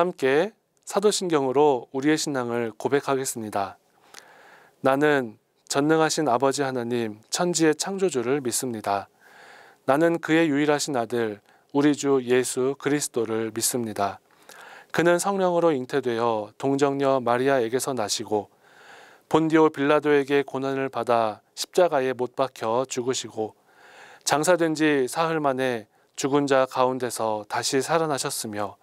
함께 사도신경으로 우리의 신앙을 고백하겠습니다. 나는 전능하신 아버지 하나님 천지의 창조주를 믿습니다. 나는 그의 유일하신 아들 우리 주 예수 그리스도를 믿습니다. 그는 성령으로 잉태되어 동정녀 마리아에게서 나시고 본디오 빌라도에게 고난을 받아 십자가에 못 박혀 죽으시고 장사된 지 사흘 만에 죽은 자 가운데서 다시 살아나셨으며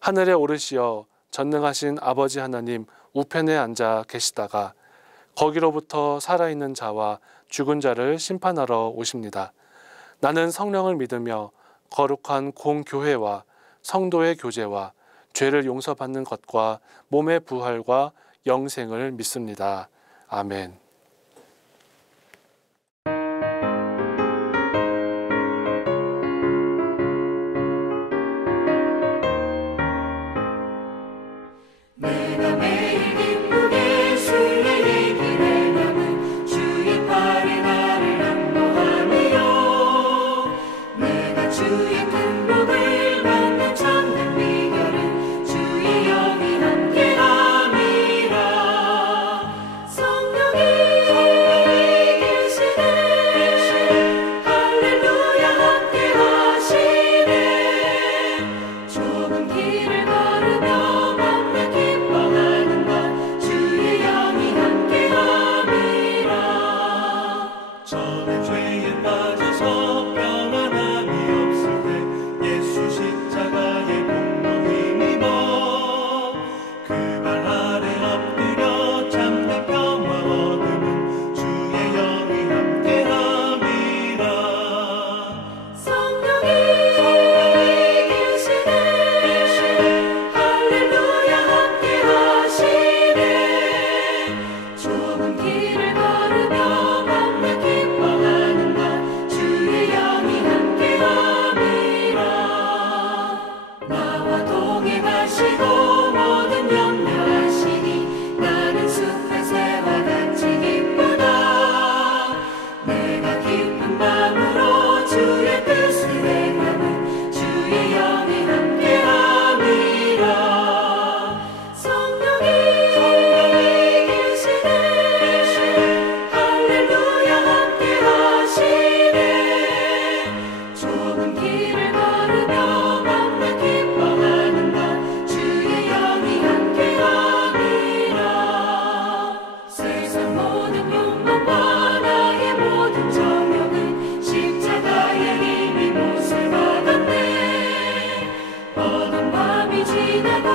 하늘에 오르시어 전능하신 아버지 하나님 우편에 앉아 계시다가 거기로부터 살아있는 자와 죽은 자를 심판하러 오십니다. 나는 성령을 믿으며 거룩한 공교회와 성도의 교제와 죄를 용서받는 것과 몸의 부활과 영생을 믿습니다. 아멘. 내가 매일 기쁘게 주의 길을 가는 주의 팔에 나를 안보하며 내가 주의 큰 복을 받는 참된 비결은 주의 영이 함께함이라. 성령이 계시네 할렐루야 함께하시네. 좁은 길을 걸으며 저는 죄에 빠져서 평안함이 없을 때 예수 십자가의 공로 힘입어 그 발 아래 엎드려 참된 평화 얻음은 주의 영이 함께함이라. 성령이 계시네 할렐루야 함께하시네. 좁은 길을 걸으며 나와 동행하시고 모든 염려하시니 나는 숲의 새와 같이 기쁘다. 내가 깊은 밤으로 주의 뜻을 행하는 주의 영이 함께함이라. 성령이 계시네 할렐루야 함께하시네. 좁은 길을 걸으며 세상 모든 욕망과 나의 모든 정욕은 십자가의 힘이 못을 받았네. 어두운 밤이 지나고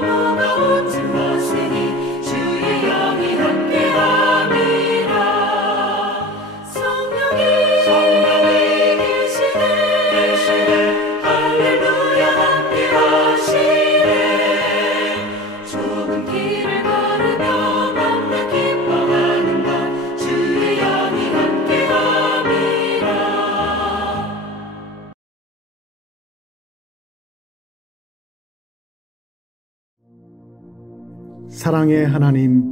무거운 짐 벗으니 주의 영이 함께함이라. 성령이 계시네 할렐루야 함께하시네. 좁은 길을 걸으며 사랑의 하나님,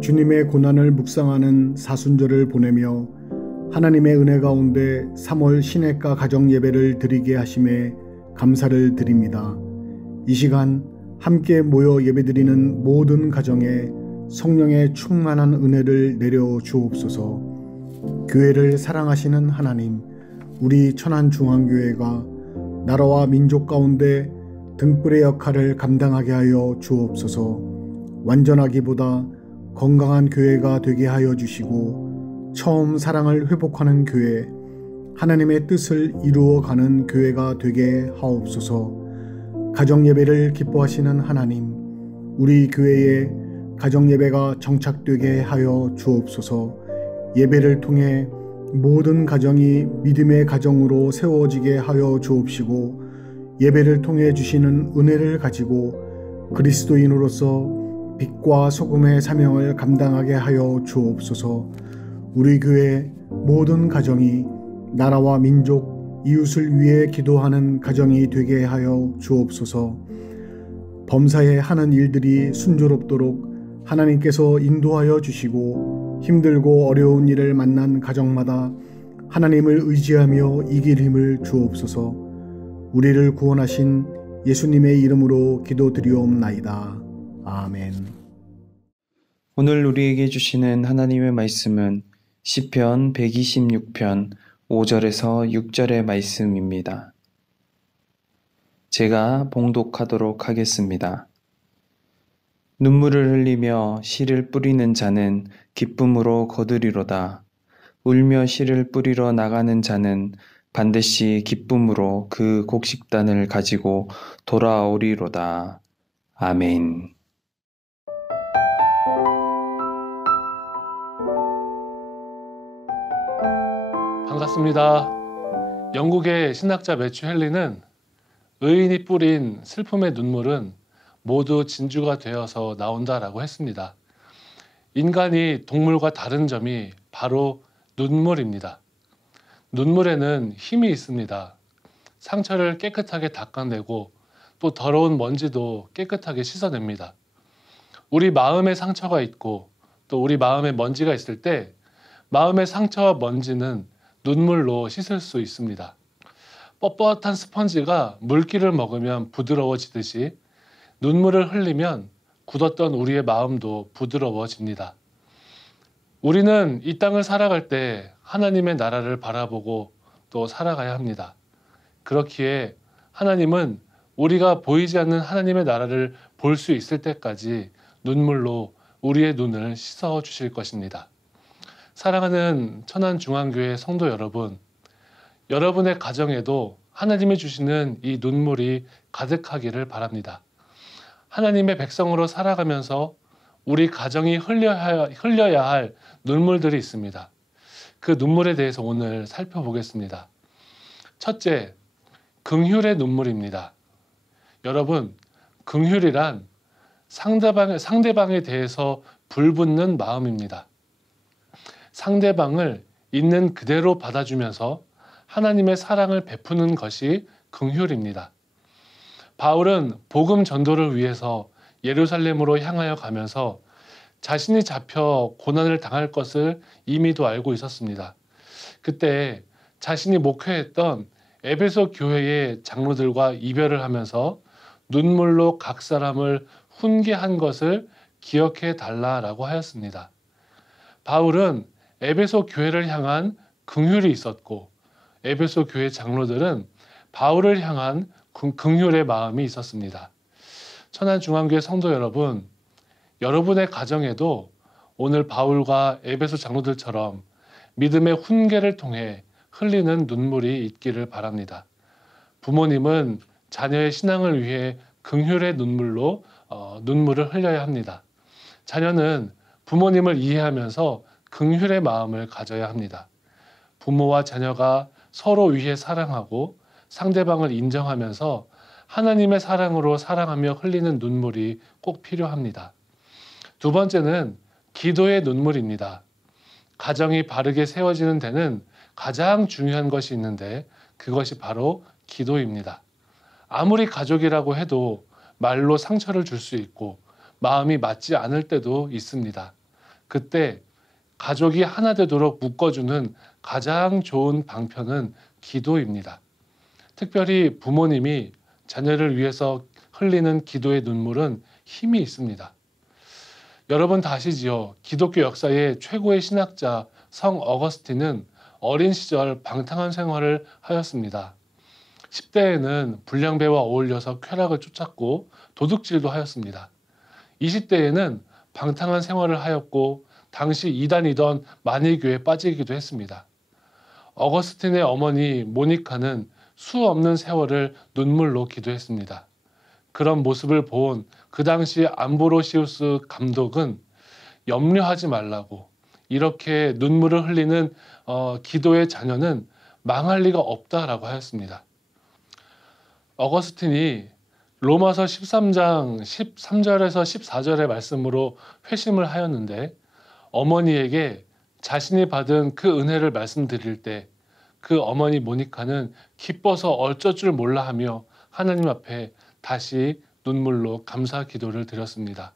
주님의 고난을 묵상하는 사순절을 보내며 하나님의 은혜 가운데 3월 신해가 가정 예배를 드리게 하심에 감사를 드립니다. 이 시간 함께 모여 예배드리는 모든 가정에 성령의 충만한 은혜를 내려 주옵소서. 교회를 사랑하시는 하나님, 우리 천안중앙교회가 나라와 민족 가운데 등불의 역할을 감당하게 하여 주옵소서. 완전하기보다 건강한 교회가 되게 하여 주시고 처음 사랑을 회복하는 교회, 하나님의 뜻을 이루어가는 교회가 되게 하옵소서. 가정예배를 기뻐하시는 하나님, 우리 교회에 가정예배가 정착되게 하여 주옵소서. 예배를 통해 모든 가정이 믿음의 가정으로 세워지게 하여 주옵시고 예배를 통해 주시는 은혜를 가지고 그리스도인으로서 빛과 소금의 사명을 감당하게 하여 주옵소서. 우리 교회 모든 가정이 나라와 민족, 이웃을 위해 기도하는 가정이 되게 하여 주옵소서. 범사에 하는 일들이 순조롭도록 하나님께서 인도하여 주시고 힘들고 어려운 일을 만난 가정마다 하나님을 의지하며 이길 힘을 주옵소서. 우리를 구원하신 예수님의 이름으로 기도드리옵나이다. 아멘. 오늘 우리에게 주시는 하나님의 말씀은 시편 126편 5절에서 6절의 말씀입니다. 제가 봉독하도록 하겠습니다. 눈물을 흘리며 씨를 뿌리는 자는 기쁨으로 거두리로다. 울며 씨를 뿌리러 나가는 자는 반드시 기쁨으로 그 곡식단을 가지고 돌아오리로다. 아멘. 반갑습니다. 영국의 신학자 매튜 헨리는 의인이 뿌린 슬픔의 눈물은 모두 진주가 되어서 나온다라고 했습니다. 인간이 동물과 다른 점이 바로 눈물입니다. 눈물에는 힘이 있습니다. 상처를 깨끗하게 닦아내고 또 더러운 먼지도 깨끗하게 씻어냅니다. 우리 마음에 상처가 있고 또 우리 마음에 먼지가 있을 때 마음의 상처와 먼지는 눈물로 씻을 수 있습니다. 뻣뻣한 스펀지가 물기를 먹으면 부드러워지듯이 눈물을 흘리면 굳었던 우리의 마음도 부드러워집니다. 우리는 이 땅을 살아갈 때 하나님의 나라를 바라보고 또 살아가야 합니다. 그렇기에 하나님은 우리가 보이지 않는 하나님의 나라를 볼 수 있을 때까지 눈물로 우리의 눈을 씻어 주실 것입니다. 사랑하는 천안중앙교회 성도 여러분, 여러분의 가정에도 하나님이 주시는 이 눈물이 가득하기를 바랍니다. 하나님의 백성으로 살아가면서 우리 가정이 흘려야 할 눈물들이 있습니다. 그 눈물에 대해서 오늘 살펴보겠습니다. 첫째, 긍휼의 눈물입니다. 여러분, 긍휼이란 상대방에 대해서 불붙는 마음입니다. 상대방을 있는 그대로 받아주면서 하나님의 사랑을 베푸는 것이 긍휼입니다. 바울은 복음 전도를 위해서 예루살렘으로 향하여 가면서 자신이 잡혀 고난을 당할 것을 이미도 알고 있었습니다. 그때 자신이 목회했던 에베소 교회의 장로들과 이별을 하면서 눈물로 각 사람을 훈계한 것을 기억해 달라라고 하였습니다. 바울은 에베소 교회를 향한 긍휼이 있었고 에베소 교회 장로들은 바울을 향한 긍휼의 마음이 있었습니다. 천안중앙교회 성도 여러분, 여러분의 가정에도 오늘 바울과 에베소 장로들처럼 믿음의 훈계를 통해 흘리는 눈물이 있기를 바랍니다. 부모님은 자녀의 신앙을 위해 긍휼의 눈물로 눈물을 흘려야 합니다. 자녀는 부모님을 이해하면서 긍휼의 마음을 가져야 합니다. 부모와 자녀가 서로 위해 사랑하고 상대방을 인정하면서 하나님의 사랑으로 사랑하며 흘리는 눈물이 꼭 필요합니다. 두 번째는 기도의 눈물입니다. 가정이 바르게 세워지는 데는 가장 중요한 것이 있는데 그것이 바로 기도입니다. 아무리 가족이라고 해도 말로 상처를 줄 수 있고 마음이 맞지 않을 때도 있습니다. 그때 가족이 하나 되도록 묶어주는 가장 좋은 방편은 기도입니다. 특별히 부모님이 자녀를 위해서 흘리는 기도의 눈물은 힘이 있습니다. 여러분 다 아시지요? 기독교 역사의 최고의 신학자 성 어거스틴은 어린 시절 방탕한 생활을 하였습니다. 10대에는 불량배와 어울려서 쾌락을 쫓았고 도둑질도 하였습니다. 20대에는 방탕한 생활을 하였고 당시 이단이던 만일교에 빠지기도 했습니다. 어거스틴의 어머니 모니카는 수 없는 세월을 눈물로 기도했습니다. 그런 모습을 본 그 당시 암브로시우스 감독은 염려하지 말라고, 이렇게 눈물을 흘리는 기도의 자녀는 망할 리가 없다라고 하였습니다. 어거스틴이 로마서 13장 13절에서 14절의 말씀으로 회심을 하였는데 어머니에게 자신이 받은 그 은혜를 말씀드릴 때 그 어머니 모니카는 기뻐서 어쩔 줄 몰라 하며 하나님 앞에 다시 눈물로 감사 기도를 드렸습니다.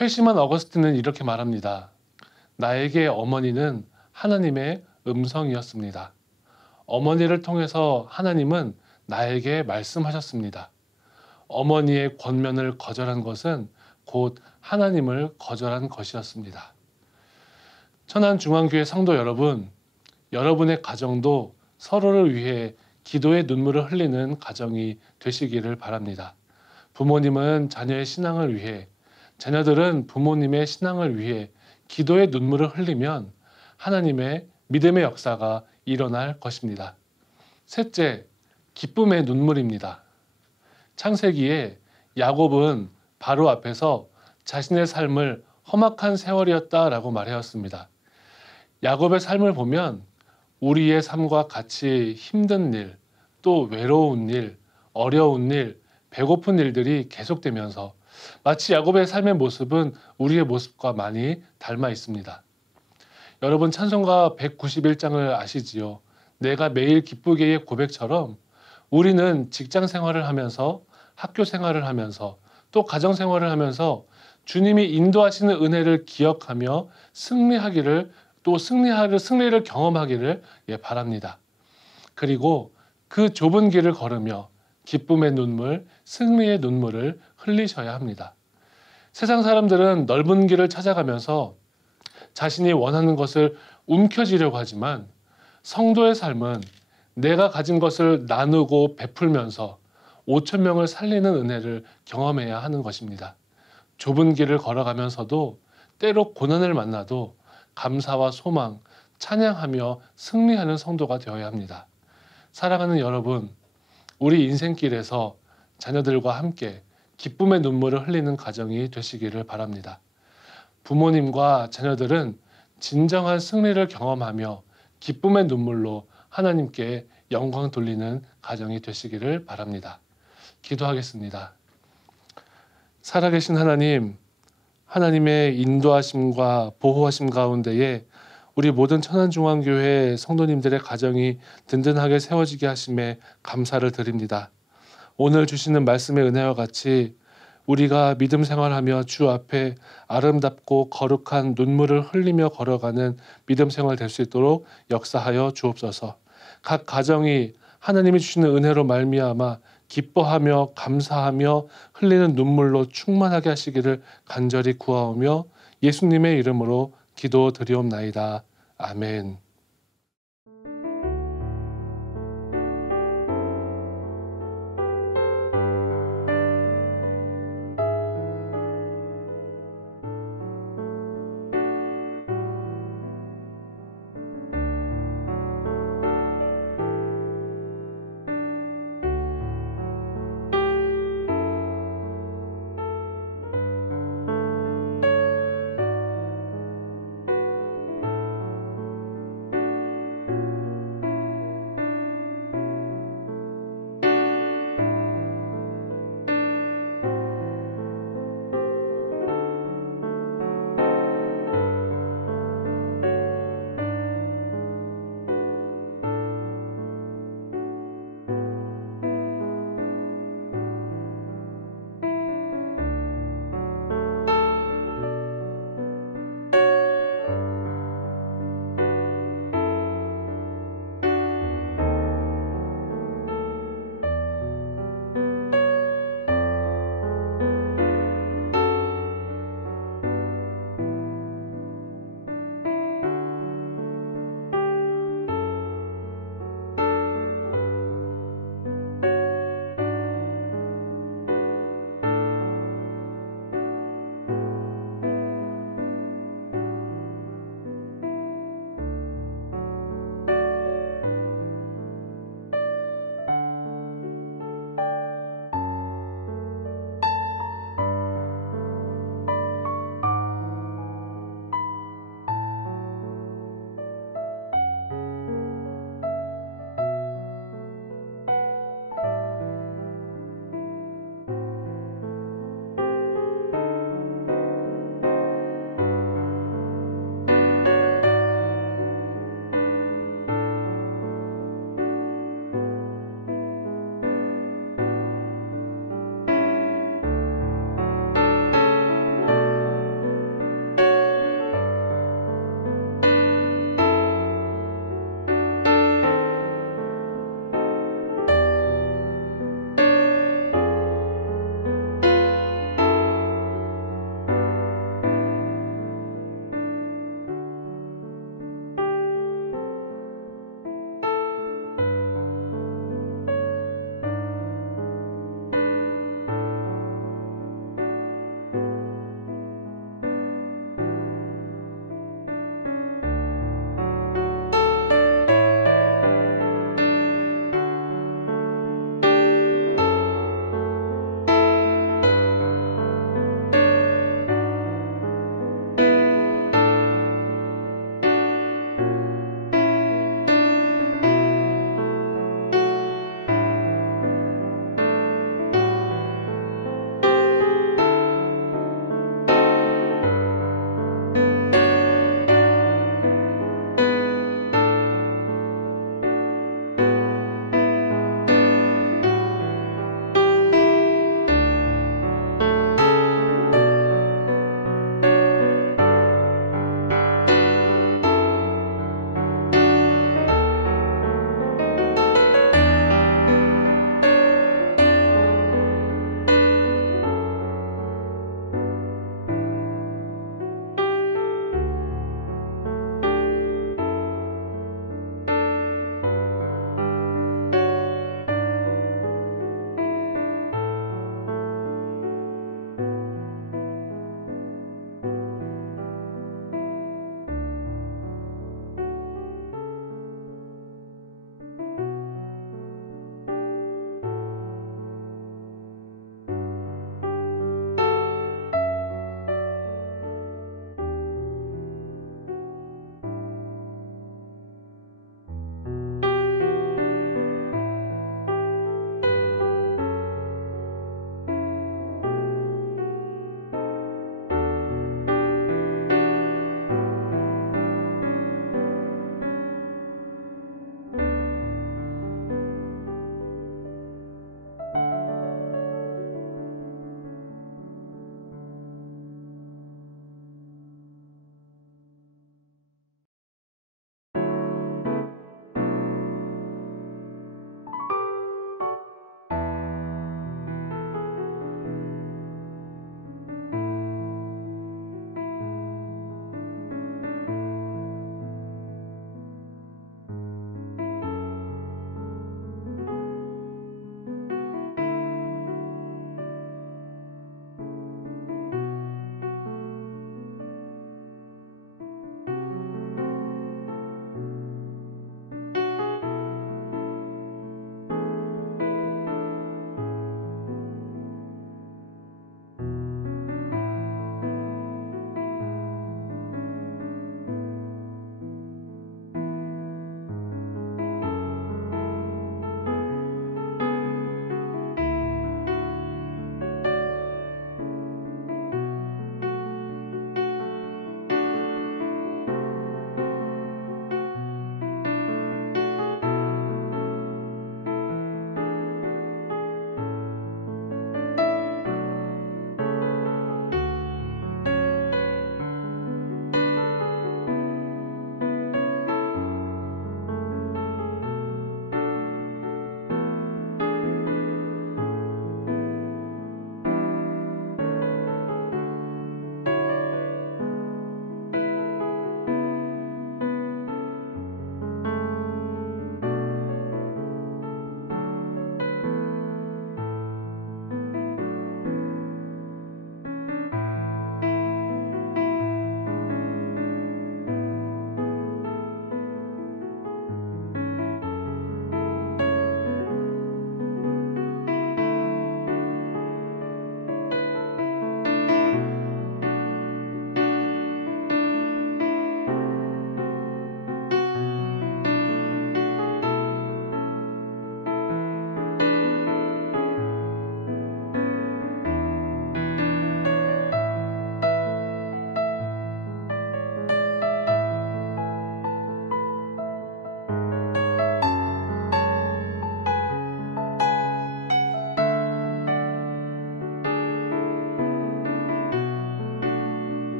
회심한 어거스틴은 이렇게 말합니다. 나에게 어머니는 하나님의 음성이었습니다. 어머니를 통해서 하나님은 나에게 말씀하셨습니다. 어머니의 권면을 거절한 것은 곧 하나님을 거절한 것이었습니다. 천안중앙교회 성도 여러분, 여러분의 가정도 서로를 위해 기도의 눈물을 흘리는 가정이 되시기를 바랍니다. 부모님은 자녀의 신앙을 위해, 자녀들은 부모님의 신앙을 위해 기도의 눈물을 흘리면 하나님의 믿음의 역사가 일어날 것입니다. 셋째, 기쁨의 눈물입니다. 창세기에 야곱은 바로 앞에서 자신의 삶을 험악한 세월이었다라고 말하였습니다. 야곱의 삶을 보면 우리의 삶과 같이 힘든 일, 또 외로운 일, 어려운 일, 배고픈 일들이 계속되면서 마치 야곱의 삶의 모습은 우리의 모습과 많이 닮아 있습니다. 여러분 찬송가 191장을 아시지요? 내가 매일 기쁘게의 고백처럼 우리는 직장 생활을 하면서 학교 생활을 하면서 또 가정 생활을 하면서 주님이 인도하시는 은혜를 기억하며 승리하기를 또 승리를 경험하기를 바랍니다. 그리고 그 좁은 길을 걸으며 기쁨의 눈물, 승리의 눈물을 흘리셔야 합니다. 세상 사람들은 넓은 길을 찾아가면서 자신이 원하는 것을 움켜쥐려고 하지만 성도의 삶은 내가 가진 것을 나누고 베풀면서 5천 명을 살리는 은혜를 경험해야 하는 것입니다. 좁은 길을 걸어가면서도 때로 고난을 만나도 감사와 소망, 찬양하며 승리하는 성도가 되어야 합니다. 사랑하는 여러분, 우리 인생길에서 자녀들과 함께 기쁨의 눈물을 흘리는 가정이 되시기를 바랍니다. 부모님과 자녀들은 진정한 승리를 경험하며 기쁨의 눈물로 하나님께 영광 돌리는 가정이 되시기를 바랍니다. 기도하겠습니다. 살아계신 하나님, 하나님의 인도하심과 보호하심 가운데에 우리 모든 천안중앙교회 성도님들의 가정이 든든하게 세워지게 하심에 감사를 드립니다. 오늘 주시는 말씀의 은혜와 같이 우리가 믿음 생활하며 주 앞에 아름답고 거룩한 눈물을 흘리며 걸어가는 믿음 생활 될 수 있도록 역사하여 주옵소서. 각 가정이 하나님이 주시는 은혜로 말미암아 기뻐하며 감사하며 흘리는 눈물로 충만하게 하시기를 간절히 구하오며 예수님의 이름으로 기도드리옵나이다. 아멘.